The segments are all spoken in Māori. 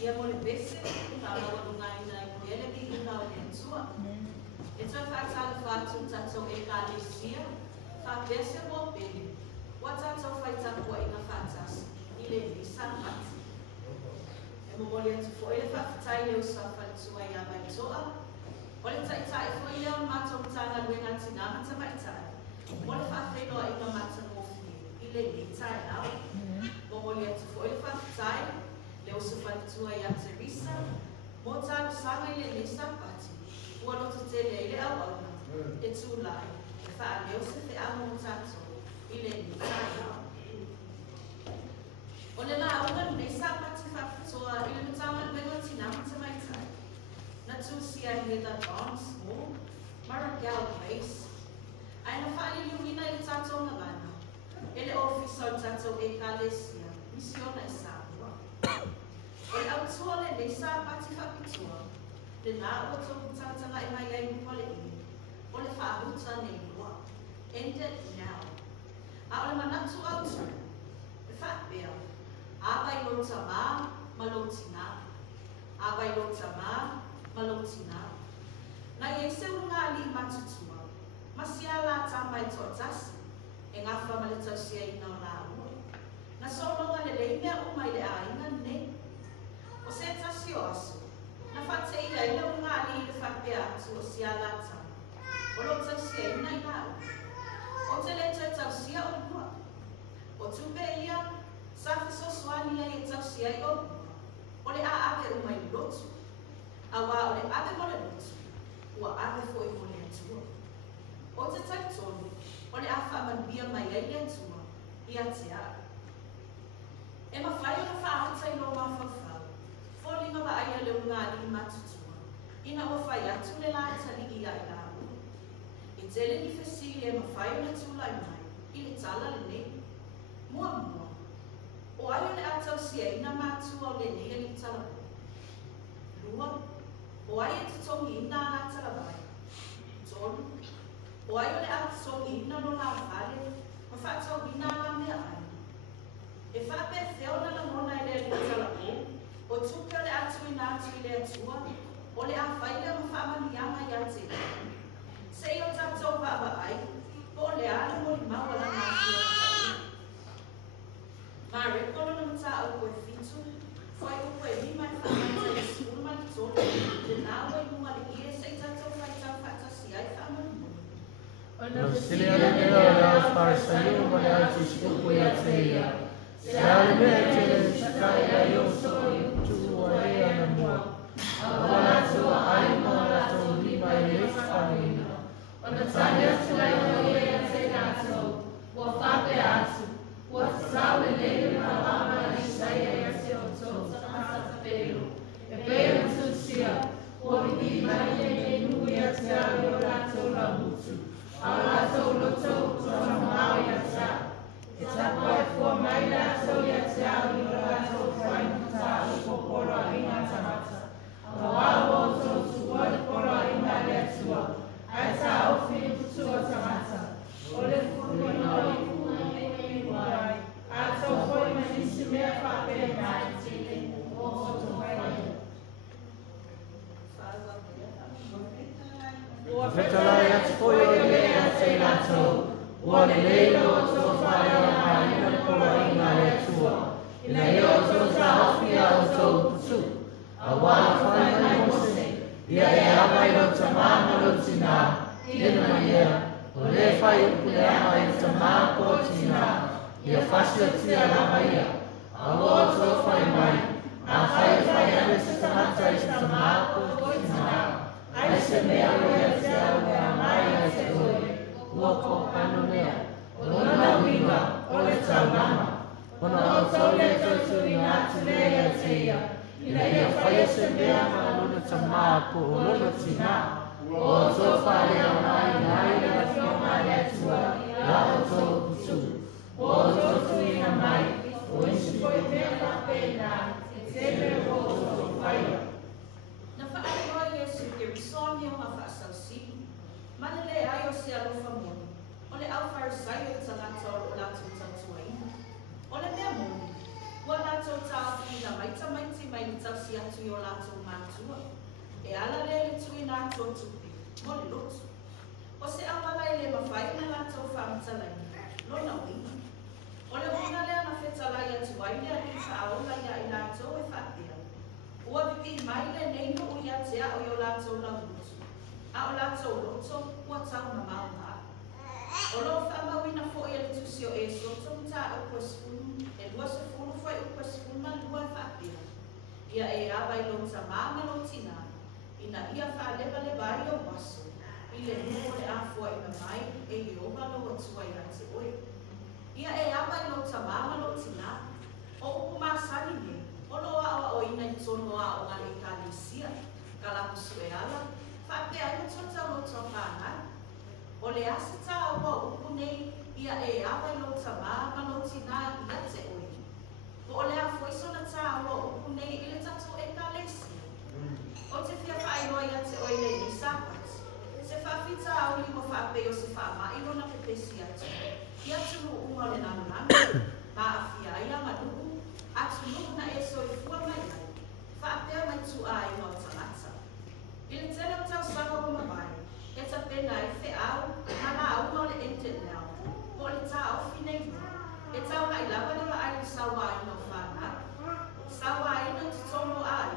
ia mo le pese, tala wanu ngai nai ele ki ina o le tua. E tua whaatala whaatu tatou e kālesia, whapese mo pele, wa tatou whaitapua i ngā whaatasi, i le ni sanmati. E mo mole atu fo ele whaafitai leo sa whalitua i a mai toa, o le taitai fo i leo mātou tanga luenga tina mata maitai, mo le whaafenoa i ngā mata ngofi, i le ni tai nao. Mo mole atu fo ele whaafitai, leo sa whalitua i a Teresa, mo tāna sanga i le ni sapati, ua loto tele i le awauna, e tūlai, e wha leo se te amo tātou, i le ni tai nao. O le la auna ni sapati whakatoa i le matama luenga tina mata maitai, na tūsia i Heather Barnes mo, Maragall Grace, ai na whaali liumina i tātou ngana, e le ofisa o tātou e kālesia, misiona e Sāpua. E au tua le nei sapati whakitua, le nā o tōku tātanga e mai ai mupole i, o le whaahuta nei lua, ended now. A o le manatu au tu, e whakbea, abai lota mā, malotina, abai lota mā, malotina. Na i se unga li matutua, masia la tamai tōtasi, e ngā whamale tausia i nao nā ua. Na solonga le leimea umai le ainga ne. O se tasi o asu, na whate ia i le unga li le whapea atu o sia la tama. O lo tausia i nai nā ua. O te le tausia o lua. O tupe ia, safi so swani ia i tausia i o lua. O le a ake umai lotu. Awa o le ake mo le lotu. Ua ake fo i mo le atua. O te taitonu, o le a whamanbia mai ai le atua, i a te a. E mawhai o na whaahata i lo mawhawhau, fōlinga wa aia le unga li matutua, ina o whai atu le la taligi ai la ua. I tele ni whesili e mawhai o na tūlai mai, i le tala le nei. Mua mua, o aia le atau sia ina mātua o le nei li tala ua. Lua, o aia te tongi ina ana tala vai. Tonu, o aia le atau tongi ina no la vale, ma whatau ina ana mea ai. E whape theona la mona i le li tala ua, o tupe o le atu ina atu i le atua, o le a whaile ma whamanianga i a te. Se i o tātou baba ai, po le ale mo li maua la ngāti o whaile. Ma rekolo na mata au koe fitu, whai o koe lima i whamaita i skuruma li tōne, le nāua i mua li ie se i tātou whaitau whatasi ai whamani mo. Ona sile ale mea o la whaisa iu ma le ati skupu i a te ia. Se ale mea te le shikai a i o so i tu o e ana mua. A wala tua ai mo la tō lima i le whamina. Ona tani atu lai o e a te nato, ua whape atu, ua tasau e lele ma lama i sai e a te o tō tamata pēro. E pēro tu sia, ua vidi mai e me nui a te ali o lato la mutu. A lato loto kua mau i a te a. E tapo e fua mai lato i a te ali o lato whaimuta o poporo a inga tamata. A wawo o tō tua le poro a inga le atua. Ai ta o whiu kutua tamata. O le furu i nori kua i wai. A tō hoi manisi mea whape mai te le o hoto mai. Ua whetalai atu poi o lea te lato. Ua le leilo o tō whae o mai i le poro i ngā le atua. Ina i o tō tāwhia o tō putu. A wā whae mai mose. Ia e awai o ta māma lo tina. Ina ia. O le whai upu le ama i ta māpo o tina. Ia whasi o tia lama ia. A o tō whai mai. A whai ane se tamata i ta māpo o tina. Ai se mea o ia te au mea mai a te oe. Ua ko pano mea. O lona winga o le taunama. Ona o tau le tautu i ngā tu lea te ia. Ina ia whaia se mea ma lona ta māpo o lona tina. O tō whare o mai nai a whionga le atua. Ia o tō kutu. O tō tuina mai. O isi koi mea whapena. E te mea o tō whaia. Na whaaroa Iesu ke risoni o ngā whaasausi, mana le ai o se alofa moni, o le au wharesai o tangata o lātou tautua ina. O le mea moni, ua lātou lātou tāwhina maiti mai ni tausi atu i o lātou mātua. E ala le tui nātou tupi, mo le lotu. O se awala e le mawhai na lātou whamatalai, lona wina. O le wina lea na whetalai atu ai lea ni ka aola ia i lātou e whapea. Ua vipi mai le neino ui atea o i o lātou la hutu. A o lātou loto, ua tau na maunga. O lo whamawina fo i le tusi o e soto mta o kwasfunu, e lua se funu fai o kwasfunu lua e whapea. Ia e abai lo ta maanga lo tina, ina ia whaaleba le bai o waso, i le nuo le afua ina mai e i oba lo atua i ate oi. Ia e abai lo ta maanga lo tina, o upu masani ne, o lo awa o ina i tono a o ngani kalisia, kalamusu e ala, whapea i tota lo ta whanai. O le asita o upu nei, ia e abai lo ta maanga lo tina i ate oi. O le afuiso na tā o upu nei i le tatu e kalesi. O te whia whaeroa ia te oile ni sapat. Se whawhita au li mo whape o se whaama i rona pepesi atu. Ia tunu unga le nanunanga. Ma a whia ia manuku. Atu nuku na e so i fua mai mai. Whapea mai tu a i ngau tangata. I le tele o tau sanga o mawai. E ta pena e whe au. Na la unga o le entet nao. O le tā ofi nei mo. E tau hai lawa lewa ai le sawa i no whana. Sawa i no te tono ai.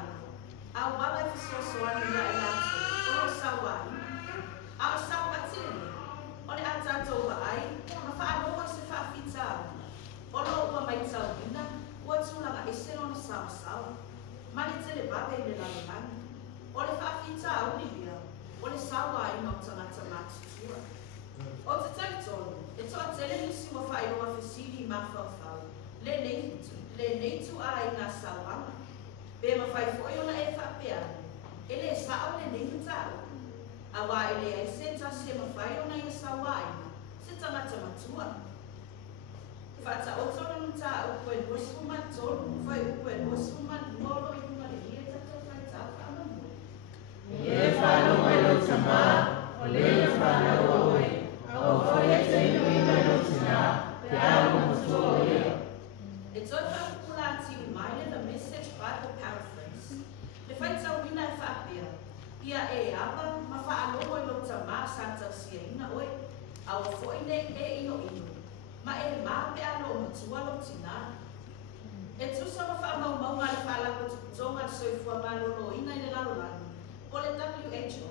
Au wala e fisosoani ia e lātou. O lo sawa i. Au sawa tine. O le atatou wa ai. Ma whaanoa se whaafita au. O lo ua mai tau ina. Ua tūlanga ese no na sawa sawa. Ma le tele babe i le lalangani. O le whaafita au ni bia. O le sawa i no tangata mātutua. O te tali tonu. E toa tele nisi wa whaeroa whesiri ma whawhau. Le neitu a i ngā sawanga. Pe ma whai fwoi ona e whapeane. E le sao le neitu tau. A wā e le ai se tasi e ma whai ona i sawaina. Se tangata matua. Whata o tonu mta upo e nuasuma tonu. Whai upo e nuasuma nuolo i kuma le hie tato whai tau whamamu. E whanau e lo tama, o le whanau oe. O whai te nui mai lo tina, pe au mutu o ia. E toi whakupulati i mai le The Message Bible Paraphrase. Le whai tau wina e whapea. Ia e apa, ma whaalomo i lo tama sa tau sia ina oe. A o fwoi nei e ino ino. Ma e maa pe alo o matua lo tina. E tusa ma whaamau maunga le whaalako tukutonga le soifua malolo ina i le lalolani. O le WHO.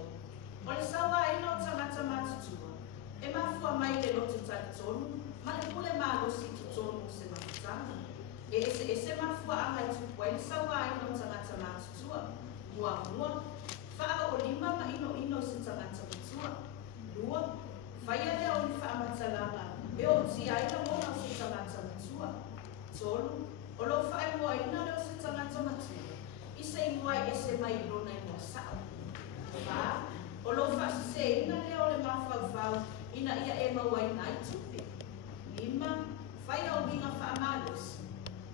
O le sawa ino tangata matutua. E mafua mai le loto talitonu, ma le pule maalosi tutonu se mafutanga. E ese mafua angai tupua i sawa ino tangata matutua. Mua, wha o lima ma ino se tangata matua. Lua, whaia lea o ni wha amatalanga, e o ti aina mona se tangata matua. Tolu, o lo whae moa ina leo se tangata matua. Ise i moa e se mai lona i moa sao. Wha, o lo wha se ina leo le mafau ina ia e mawai nai tupi. Lima, whai au minga whaamalos.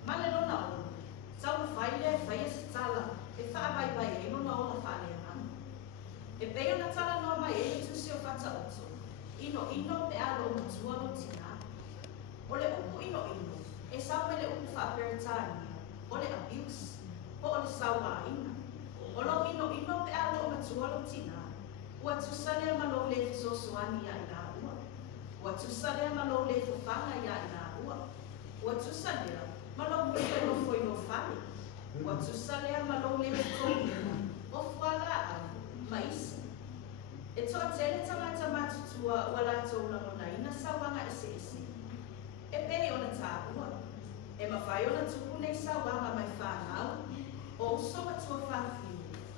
Male lona o, tau whaile, whaia se tala, e whaabai e lona o la whaale hana. E peo na tala noa mai e tusi o whata oto. Ino pe alo o matua lo tina. O le upu ino, e saupe le upu whaaperitania. O le abuse, o le sawa ina. O lo ino pe alo o matua lo tina. Ua tusale malo le fisosoani ia ina. Ua tusale malo le fufanga ia ina ua. Ua tusale malo mule no foi no fale. Ua tusale malo le futonga. O fuala a maisi. E toa tele tangata matutua wala tau na mona ina sawanga ese. E pei ona tāua. E mawhai ona tuku nei sawanga mai whanau. O soa tua whawhi.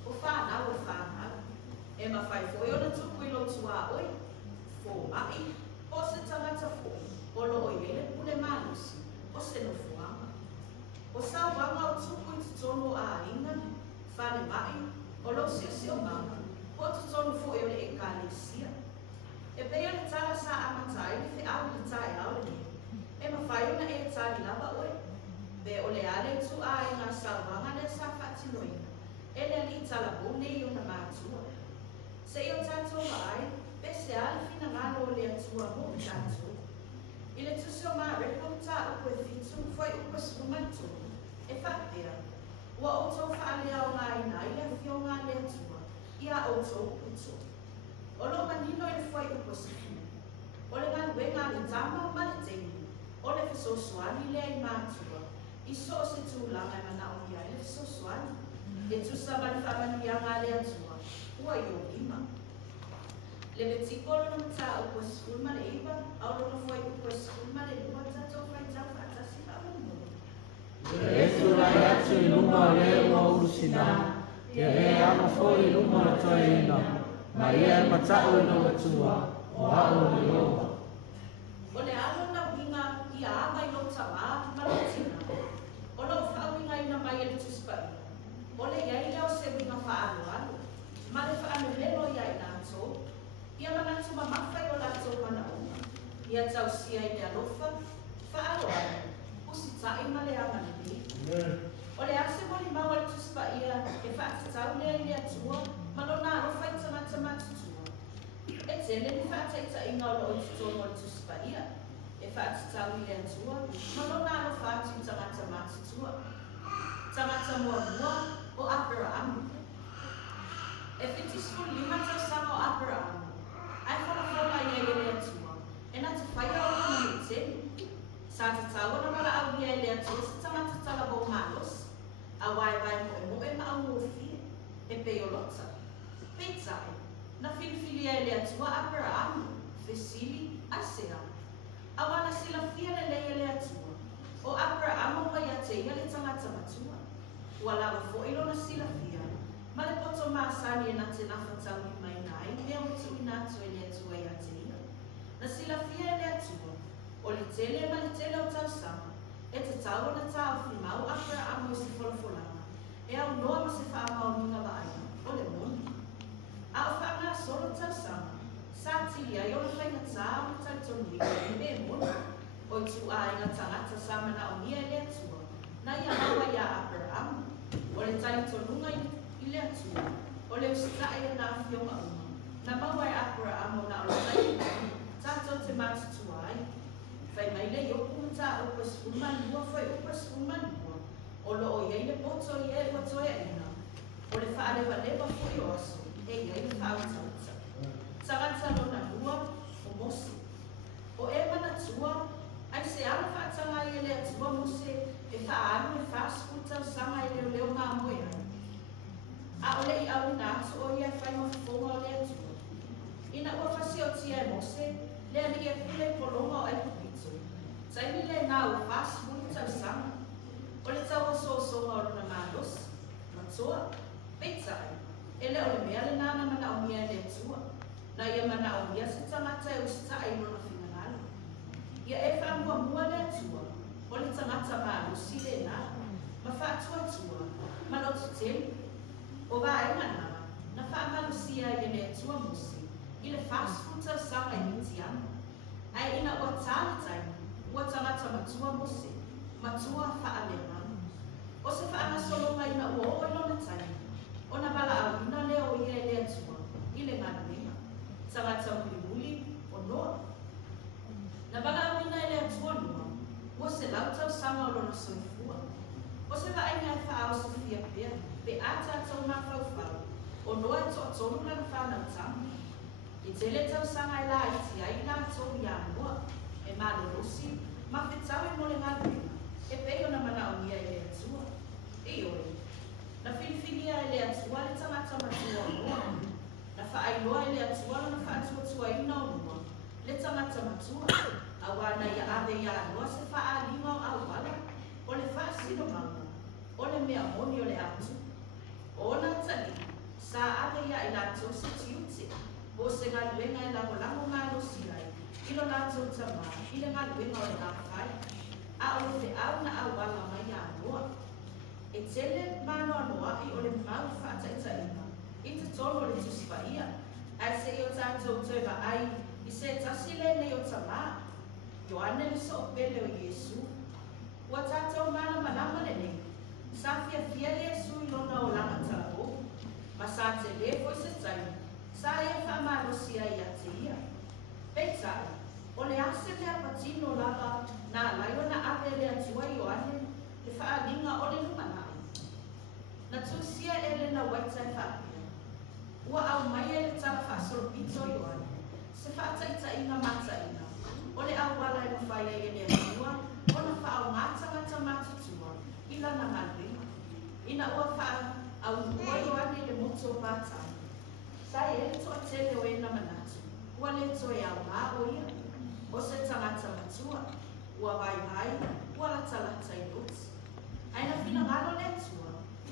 O whanau o whanau. E mawhai foi ona tuku i lo tua oi. Fo mai. O se tangata fo, o lo oiele pule manusi, o se no fuanga. O sa wanga o tuku i tutono a inga, whane mai, o lo se o mama, o tutono fo e le e kalesia. E pea le tala sa amatai le fe au le tai au le ne. E mawhai ona e tali lava oe. Be o le ale tu a inga sa wanga le sa whatinoina. E le ali tala bone i ona mātua. Se i o tātou ai, pese ale fina ngalo le atua mo tātou. I le tusi o maa repo ta upo e fitu, foi upo sumatu. e whapea. Ua o tau whaalea o ngā ina ia whio ngā lea tua, ia o tau uto. O lo manino e whai upo sifu. O le ngā wenga le tama ma le teini, o le whesosoani lea i mātua, i so se tūlanga e mana o ia le whesosoani. E tusa mani whamani a ngā lea tua, ua i o lima. Le vetikolo na mata upo sifulma le iwa, au lo whai upo sifulma le lua tato whai tau whatasi pa umu. Yesu la yatu i luma le ua urusina, ia e ama fo i luma na toi ina, ma ia e matau i no atua, o ao le oa. O le alo na winga i a ama i lo tama malotina, o lo whawinga ina mai e le tuspai, o le iai leo se winga whaalo alo, ma le whaano lelo iai nato, ia manatu mamawhai o lato mana uma, ia tau sia i le alofa, whaalo alo, usi tai ma le ama ni. O le ase mo li maua le tuspa ia e whaatitau lea i le atua, ma lo nā rofa i tamata matutua. E tele ni whaataita inga o lo o tutono le tuspa ia, e whaatitau i le atua, ma lo nā rofa atu i tamata matutua. Tamata mua mua o Abraham. E whitisfu lima tau sama o Abraham, ai whakawhaka ia i le atua, e nā te whaia o kama i tele. Sa te taua na mala au ia i le atua sa tamata tala o malos, a wai mo e ma au ngofie, e peolota. Peitai, na filifilia i le atua Abraham, fesili a sea. A wana sila fia le leia le atua, o Abraham o ia te ia le tangata matua. Ua lawa fo ilo na sila fia, ma le poto maasani e na te nafa tau ni mai nai, mea o tu inatu e le atua ia te ia. Na sila fia e le atua, o le tele ma le tele o tau sama, e te tau na tau whimau Abraham o si wholafolanga, e au noa ma se whaamau ninga waaina, o le moni. A o whaanga solo tau sama, sa tilia i o le whainga tā o tau tonu i me moni, o i tu a inga tangata sama na o nia i le atua, na ia hawa ia Abraham, o le tai tonunga i le atua, o le usitae e na whionga uma, na maua e Abraham o na o le tai, tātou te matutua ai. Fai mai le yoku mta o pas umanua foi o pas umanua. O lo o iei le poto i e wato e ina. O le whaare wa lewa foi o aso, e iei le whautauta. Tangata lo na lua o mosi. O e mana tua, ai se ala whaatanga i le atua mose, e whaaru e whaaskuta o sanga i leo leo ngā moe ai. A o le i au nātu o ia whai mafufonga o le atua. Ina ua whasi o tia e mose, lea ni e pule polonga o ai kupito. Taini le nā u fast food tau sama. O le tau o so-songa o luna malos, matua, peitai. E le o le mea le nāna mana o mia le tua. Na ia mana o mia se tangata e usita i luna whinangalo. Ia e whamua mua le tua. O le tangata malusi le nā. Ma whaatua tua, ma lotu telu. O wā e ngana, na whaamalusia i le tua musi. I le fast food tau sama i hitiana. Ai ina o tāle taina. Ua tangata matua mose, matua whaalema. O se whaanga solonga ina ua o ilona taini, o na bala au ina leo ia e lea tua, i le ngana lima. Tangata muli o noa. Na bala au ina e lea tua noa, ua se lautau sama o lona soifua. O se whainga e whaao sofia pia, pe ata tau ma whau, o noa e toa tonu lana whanau tamu. I tele tau sanga e la iti ai la tau ia noa. E malo rosi, ma whetau e mole ngā pena, e peo na mana o nia e le atua. E oi, na whiwhinia e le atua le tangata matua o noa, na whaailoa e le atua na whaatua tua ina o noa, le tangata matua, a wana ia ave ia noa se whaalinga o awala, o le whaasino mauna, o le mea moni o le atu. O na tali, sa ave ia i lato se tiute, o se ngā luenga e lango ngā rosirai, ilo lato tama, ile ngā luenga o ngā whai, a o te au na awala mai a noa. E tele mano anoa i o le mau whaataita ina, i te tono le tusipa ia, ai se i o tātou tōiwa ai, i se tasile ne o tama, Ioane le so pele o Yesu, ua tātou mana malama le nei, sa fia fia Yesu i lona o langa talabo, ma sa te le foi se tai, sa e whamalosia i a te ia. Peitai, o le ase mea patino lava na laiwa na ave le atua Ioane, e whaalinga o le lumana. Na tūsia e le na waitai whaapia. Ua au mai e le tala whaasoro pito i oane. Se whaataita inga mata ina. O le au wala e mawhai e le atua. O na whaau ngata matutua. Ila na ngalinga. Ina ua wha au ua i oane le moto pātai. Sai e le toa tele o e na manatu. Ua le toe au ngā o ia. O se tangata matua. Ua vai, ua la talata i luti. Aina whina ngalo le atua.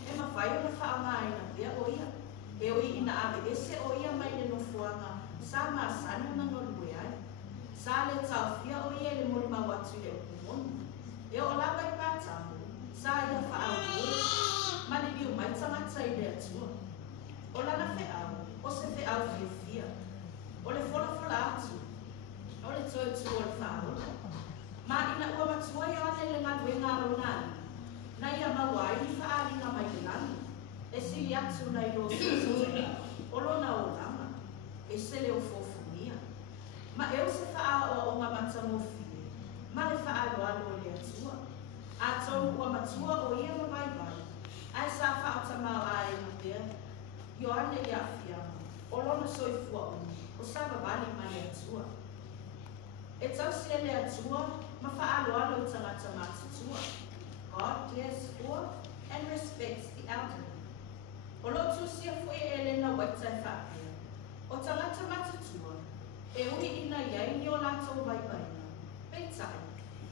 E mawhai o na whaanga aina pia o ia. E oi ina ave ese o ia mai le nofuanga. Sa maasani na ngolue ai. Sa le tau fia o ia le mori mawatu le ukumonu. E o lava i pātamu. Sa ia whaau o. Mani biu mai tangata i le atua. O lana whiau. O se whiau fia. O le fola atu. O le toi tu o le whaau. Ma ina ua matua i ane le ngā ngaro ngani. Na ia mawai i whaaringa mai i lani. E sili atu na i lo sosoi. O lona o lama. E se leo fofumia. Ma eo se whaao o ngā matamofie. Ma le whaalo alo le atua. A tonu ua matua o ia mawai vai. Ai sa whao tamau a e mapea. Io ane i a fiama. O lona soifua unu. O sa babali mai atua. E tau se le atua. Ma whaalo alo i tangata matutua. God cares for and respects the elderly. O lo tusia fui ele na waitai whapea. O tangata matutua. E ui ina iai ni o lato waibaina. Peitai.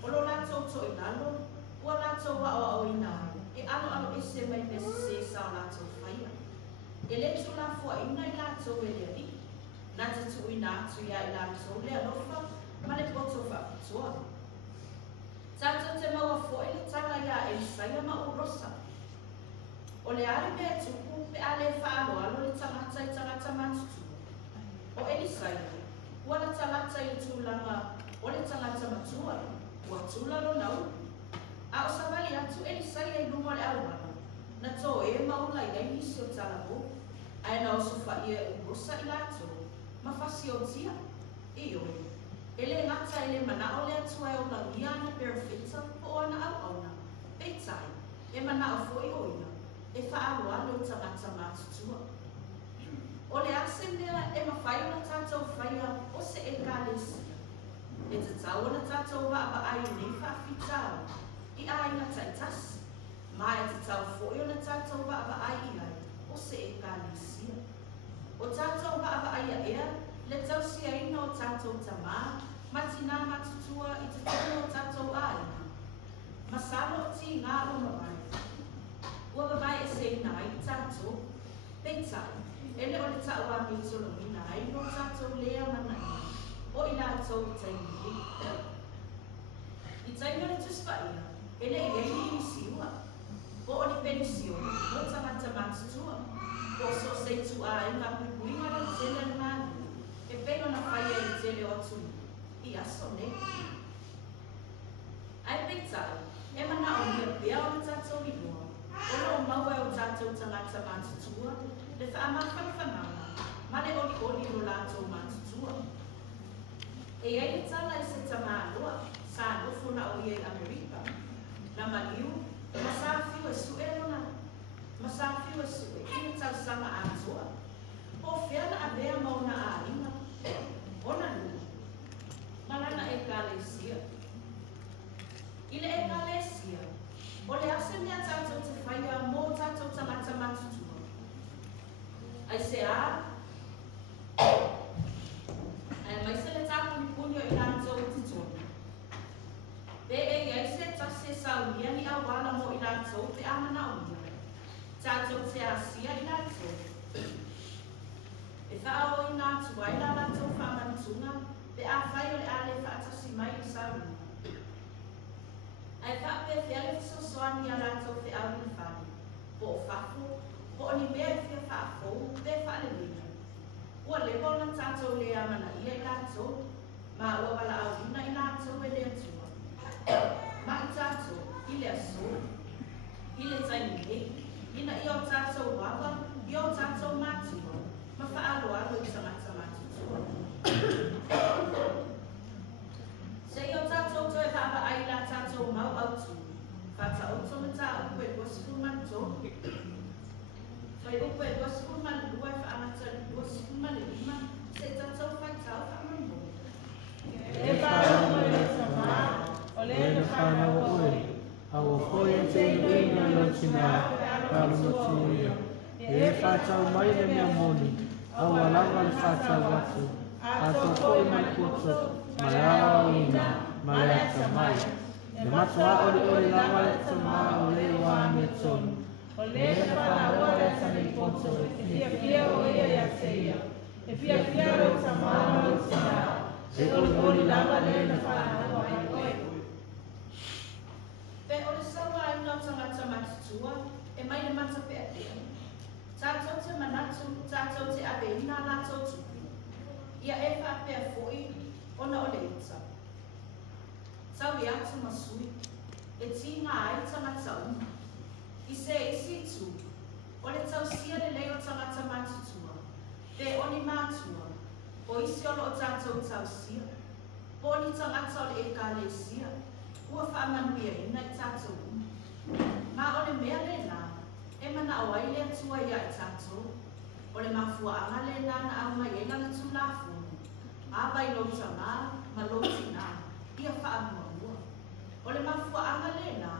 O lo lato to i lalo. Ua lato wa o ina. E ano ese mai nese se sa lato whaia. E le tu la fua ina i lato e le ri. Nata tu ina atu ia i lato le alofa. Ma le poto whapitua. Tata te maua fo e le tala ia e saia ma o rosa. O le are mea tuku pe ale whaalo alo le tangata i tangata matutu. O e li saia, ua la talata i tūlanga o le tangata matua, ua tūlalo nau. A o savali atu e li saia i lungo le awana. Na tō e maula i ai nisi o talabo. Ai na o sofa ia u rosa i lato. Ma fasi o tia. I oi. Ele ngata ele mana o le atua e o la iana perfecta po ana au auna. Peitai, e mana o foi oina, e whaalo alo i tangata matutua. O le ase mea e mawhai o na tātou whaia o se e kālesia. E te tau o na tātou wapa ai nei whawhitau, i ai na taitasi. Ma e te tau foi o na tātou wapa ai i ai, o se e kālesia. O tātou wapa ai a ea, le tau sia ina o tātou tamaa, matina matutua i te tūno o tātou aina. Masalo o ti ngā o mawai. Ua mawai e se ina i tātou. Peitai, ele o le tau a mitolo ina ai no tātou lea manai. O i lātou i taimi. I taimi o le tuspaia, ele i eili i siua. O o li penisio, no tangata matutua. O so se tu a inga pupuinga na tele nani. E peno na whaia i tele o tunu. I aso ne. Ai peitai, e mana o mea pea o le tātou i noa. O lo maua o tātou tangata matutua, le whaamawhanawhanawa, ma le oli o lātou matutua. E ai le tala e se tamaa loa, sa nofuna o iei Amerika. Na maniu, masawhiu e su e rona. Masawhiu e su e kini tau sama atoa. O whiana a bea mauna a inga. Ona nua. Malana e kālesia. I le e kālesia, o le ase mea tātou te whaia mō tātou tangata matutua. Ai se a, ai mai se le tāpuni punio i lātou te tōna. Pe e iai se tase saunia ni awala mō i lātou pe amana o ia. Tātou te asia i lātou. E whao i nātua i lātou whamantunga, pe a whai o le ale whaatasi mai i sauna. Ai whape whiale fisosoani a lātou whi au ni whani. Po o whafo, po o ni mea whia whafo, pe whale lina. Ua lewa o na tātou le amana ia i lātou, ma ua wala au ina i lātou e le atua. Ma i tātou, i le aso, i le taimi hei, ina i o tātou wawa, i o tātou mātua, ma whaalo alo i tangata mātutua. Se i o tātou toi whaapa ai la tātou mau autu, Fata oto mata upe wasfuman to. Fai upe wasfuman luai fa amata wasfuman lima. Se tato fai tau amambo. E whāra mai o sama, o le whāra o oe. Awa koe te ina o tina, kāra matuia. E whātau mai le mea moni, awa langa le whātau watu. Ato koe mai koto, mai awa ina, mai ata mai. E matua ori ori langa le tama o le wā me tonu. O le whāra o le tani koto, e fia fia o ia ia te ia. E fia fia o tama o tina. E ori langa le na whāra o ai koe. Pe o le sawa ai no tangata matutua, e mai le mata pe apea. Tātou te manatu, tātou te abe ina lātou tupi. Ia e whapea foi, ona o le ita. Tau i atu masui, e tina ai tangata uma. I se isi tu, o le tau sia le leo tangata matutua. Pe oni matua, o isi ono o tātou tau sia. Poni tangata o le e ka le sia. Ua whaamanuia ina i tātou uma. Ma o le mea le nā, e mana o ai le atua ia i tātou. O le mafua anga le nā na au mai e lana tu la funu. Abai louta ngā, ma louti nā, ia whaamua mua. O le mafua anga le nā,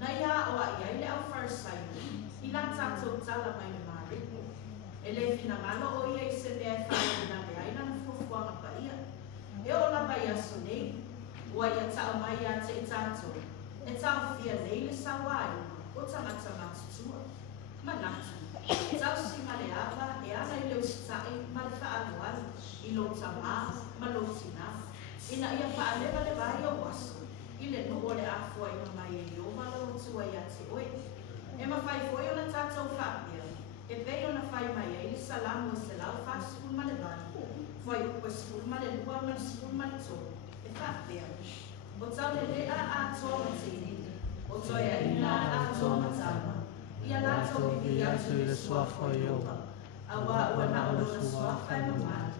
na ia o ai ai le au wharisaimu, i la tātou tala mai le mariku. E le fina ngalo o ia i se mea e whaamua na le ai lana fuafuanga pa ia. E o la mai aso nei, ua ia tau mai a te tātou, e tau fia nei le sawai, o tangata matutua. Manatu, tau si male awa, e ana i leo sitai, male whaalualu, i lo tama, ma lo tina. Ina ia whaalewa le vai o waso, i le no le afua i mai e yo, ma lo tua ia te oe. E ma whai foi o na tātou whaapia, e pei o na whai mai e i salamu e se lau wha sifun male vai, foi ue sifun male lua, ma sifun male tō. O tau le lea a tōma tini, o toia ina a tōma tama. Ia lato i atu i le swafa i oha. A wā ua na o lona swafa i mamani.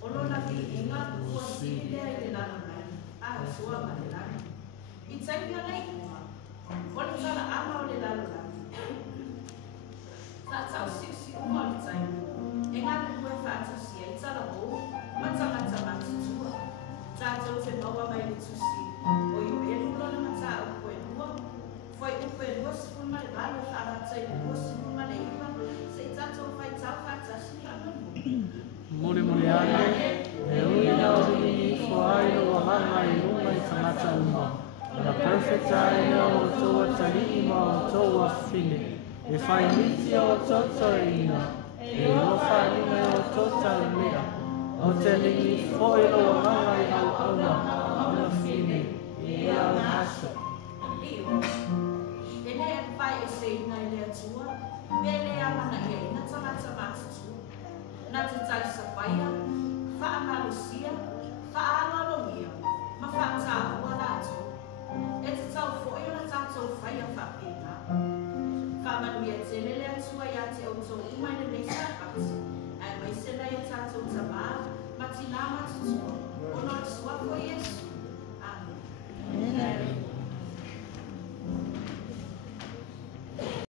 O lona vi inga ua silea i le lana mai, a tua ma le lana. I taimia nei kuma, o le tala ama o le lana lana. Ta tau siksi uma o le taimia. E ngana kue whaata sia i tala hou, matangata matutua. Tātou te maua mai le tusi, o i o elu lona mata au koe lua. Foi upe lua sifun ma le vai o whaarata i lua sifun ma le iwa, se i tātou whai tau whaatasi anamu. Mure mure ane, e uina o ini whaai o wahanga i runga i tangata uma. Na perfect aina o toa talima o toa whine. E whai miti o toto ina, e o whainga o tota mea. O te lingi foi o wahanga i au auna, auna whine, i au hasa. Iyo, e ne e pai e se ina i lea tua, me le amana i e ina tangata matutua. Na te tai sa paia, whaamalusia, whaalalongia, ma whaatahua rātou. E te tau foi o na tātou whaia whapena. Whaamanuia te lele atua i a te auto umai le nei sāpati, ai mai sena i a tātou tamā, ma tina matutua, o nā suako Iesu.